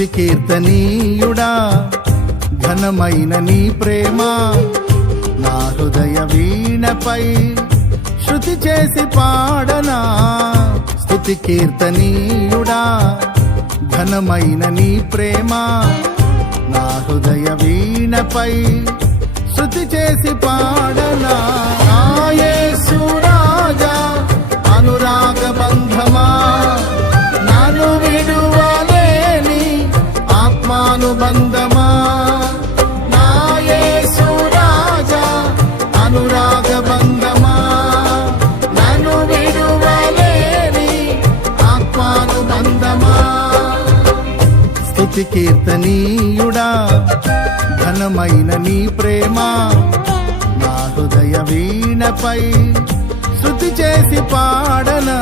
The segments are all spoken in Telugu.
స్తుతి కీర్తనీయుడా ఘనమైన నీ ప్రేమ నా హృదయ వీణపై శృతి చేసి పాడనా. స్తుతి కీర్తనీయుడా ఘనమైన నీ ప్రేమ నా హృదయ వీణపై శృతి చేసి పాడనా. నా యేసు రాజా అనురాగ బంధమా నన్ను విడువలేని ఆత్మానుబంధమా. నా యేసు రాజా అనురాగ బంధమా నన్ను విడువలేని ఆత్మానుబంధమా. స్తుతి కీర్తనీయుడా ఘనమైన నీ ప్రేమ నా హృదయ వీణపై శృతి చేసి పాడనా.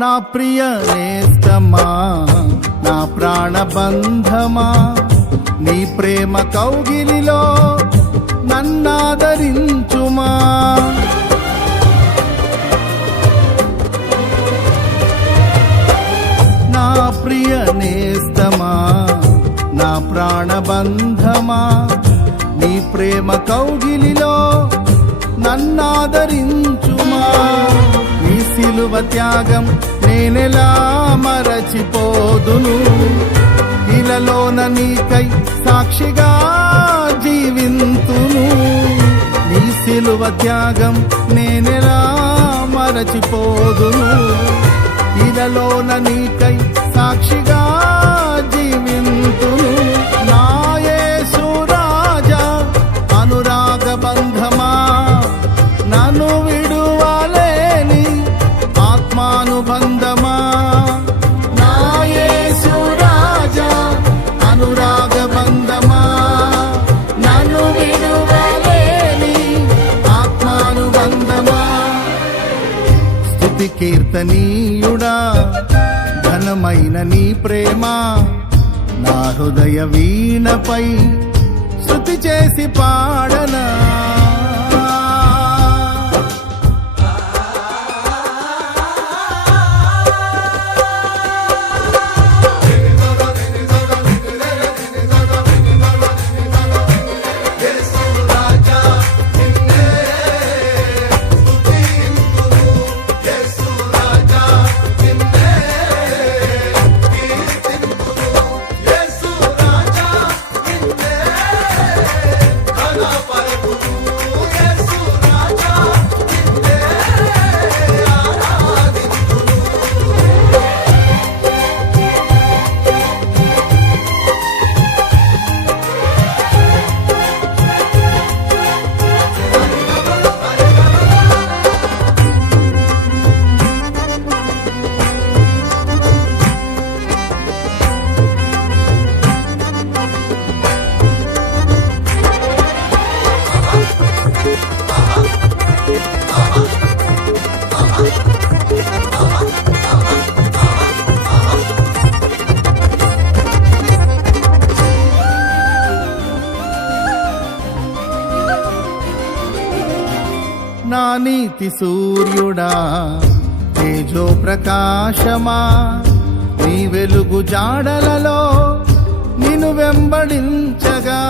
నా ప్రియ నేస్తమా నా ప్రాణబంధమా నీ ప్రేమ కౌగిలిలో నన్నాదరించుమా. నా ప్రియ నేస్తమా నా ప్రాణబంధమా నీ ప్రేమ కౌగిలిలో నన్నాదరించుమా. నీ సిలువ త్యాగం నేనెలా మరచిపోదును, ఇలలోన నీకై సాక్షిగా జీవింతును. నీ సిలువ త్యాగం నేనెలా మరచిపోదును, ఇలలోన నీకై సాక్షిగా జీవింతును. నా యేసు రాజా అనురాగ బంధమా నన్ను విడువలేని ఆత్మానుబంధమా. నా యేసు రాజా అనురాగ బంధమా నన్ను విడువలేని ఆత్మానుబంధమా. స్తుతి కీర్తనీయుడా ఘనమైన నీ ప్రేమ నా హృదయ వీణపై శృతి చేసి పాడనా. నా నీతి సూర్యుడా తేజో ప్రకాశమా నీ వెలుగు జాడలలో నిన్ను వెంబడించగా.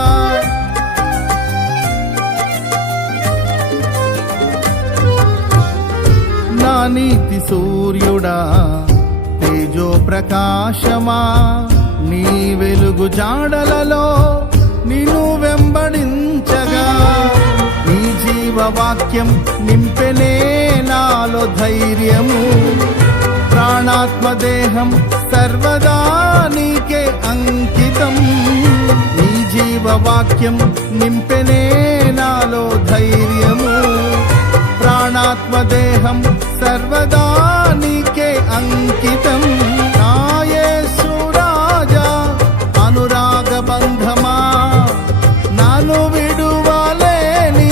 నా నీతి సూర్యుడా తేజో ప్రకాశమా నీ వెలుగు జాడలలో నిన్ను వెంబడించగా నీ జీవవాక్యం నింపెనే నాలో ధైర్యము. ప్రాణాత్మదేహం సర్వదా నీకే అంకితం. నీ జీవవాక్యం నింపెనే నాలో ధైర్యము. ప్రాణాత్మదేహం సర్వదా నీకే అంకితం. నా యేసు రాజా అనురాగ బంధమా, నన్ను విడువలేని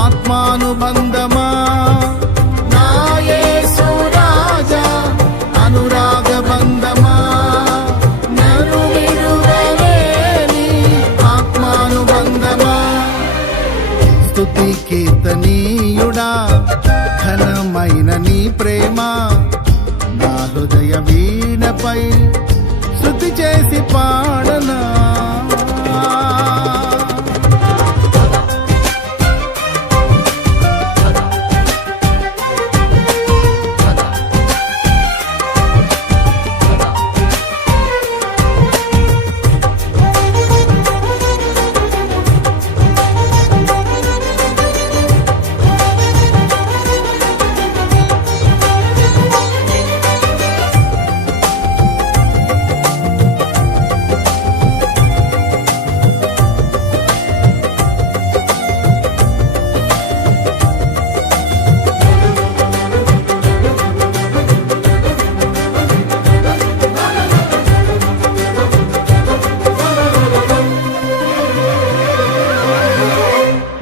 ఆత్మానుబంధమా. నా యేసు రాజా అనురాగ బంధమా, నన్ను విడువలేని ఆత్మానుబంధమా. స్తుతి కీర్తనీయుడా ఘనమైన నీ ప్రేమ నా హృదయ వీణపై శృతి చేసి పాడనా.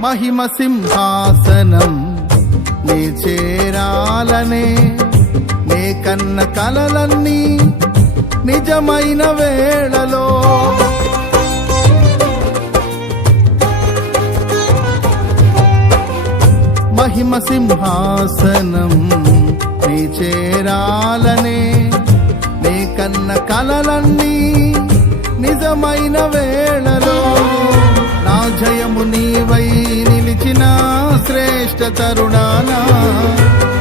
మహిమ సింహాసనం నే చేరాలనే నే కన్న కలలన్నీ నిజమైన వేళలో. మహిమ సింహాసనం నే చేరాలనే నే కన్న కలలన్నీ నిజమైన వేళలో. నా జయము నీవై నిలిచిన శ్రేష్ఠ తరుణానా,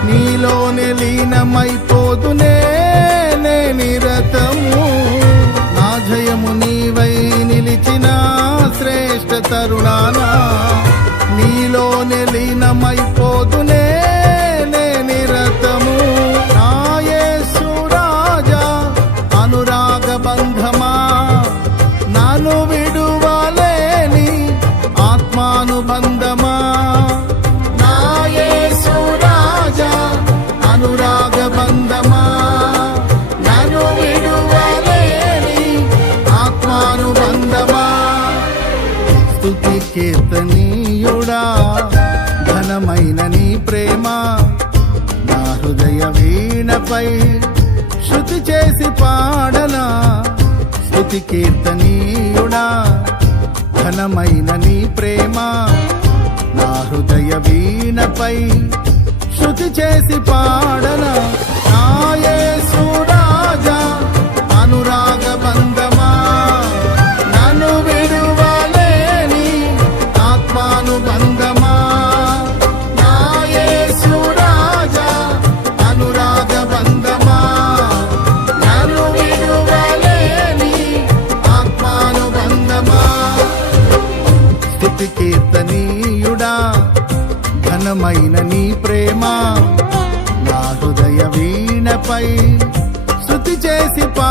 నీలోనే లీనమైపోదునే నే నిరతము. నా జయము నీవై నిలిచిన శ్రేష్ఠ తరుణానా, నీలోనే లీనమైపోదునే నే నిరతము. నా యేసు రాజా అనురాగ బంధమా, నన్ను విడువలేని ఆత్మానుబంధమా. నా యేసు రాజా అనురాగ బంధమా, నన్ను విడువలేని ఆత్మానుబంధమా. స్తుతి కీర్తనీయుడా ఘనమైన నీ ప్రేమ నా హృదయ వీణపై శృతి చేసి పాడనా. స్తుతి కీర్తనీయుడా ఘనమైన నీ ప్రేమ నా హృదయ వీణపై శృతి చేసి పాడనా. నా యేసు రాజా అనురాగ బంధమా, నన్ను విడువలేని ఆత్మానుబంధమా. నా యేసు రాజా అనురాగ బంధమా, నన్ను విడువలేని ఆత్మానుబంధమా. స్తుతి కీర్తనీయుడా ఘనమైన నీ ప్రేమ నా హృదయ వీణపై శృతి చేసి పా